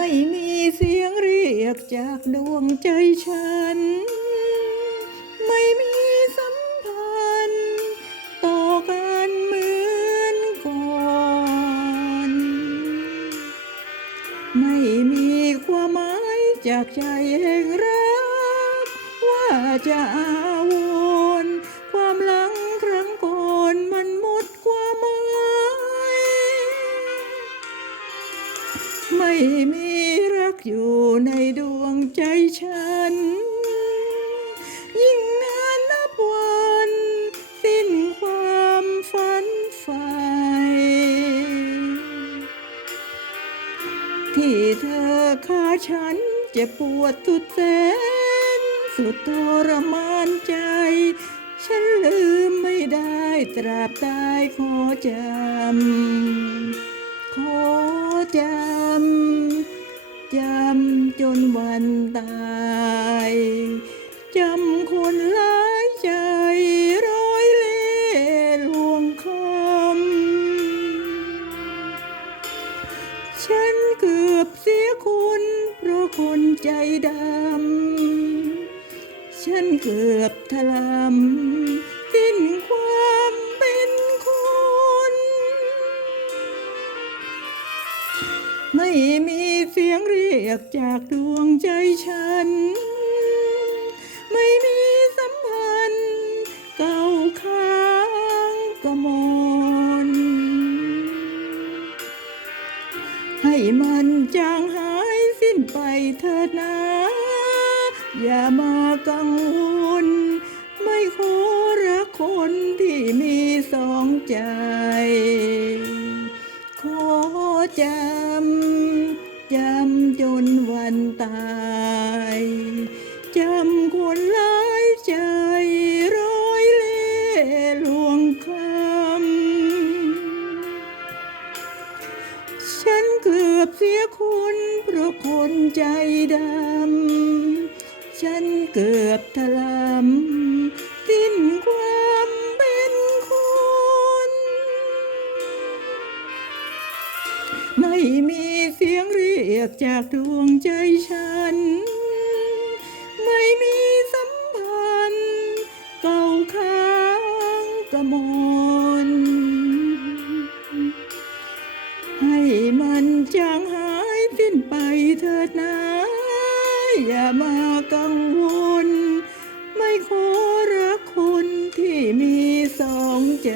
ไม่มีเสียงเรียกจากดวงใจฉัน ไม่มีสัมพันธ์ต่อกันเหมือนก่อน ไม่มีความหมายจากใจแห่งรัก ว่าจะอาวรความหลังครั้งก่อนมันหมดความหมายไม่มี อยู่ในดวงใจฉัน ยิ่งนานนับวัน สิ้นความฝันใฝ่ที่เธอฆ่าฉันเจ็บปวดสุดแสน สุดทรมานใจ ฉันลืมไม่ได้ตราบตายขอจำ ฉันเกือบเสียคุณเพราะคนใจดำ ฉันเกือบถลำสิ้นความเป็นคน ไม่มีเสียงเรียกจากดวงใจฉัน ไม่มี ให้มันจางหายสิ้นไปเถิดนะ อย่ามากังวล ไม่ขอรักคนที่มีสองใจ ขอจำจำจนวันตาย จำคนหลายใจ ฉันเกือบเสียคุณเพราะคนใจดำ ฉันเกือบถลำสิ้นความเป็นคนไม่มีเสียงเรียกจากดวงใจฉัน ไม่มีสัมพันธ์เก่าค้างกระมอ ย่างหายสิ้นไปเถิดนะอย่ามากังวล ไม่ขอรักคนที่มีสองใจ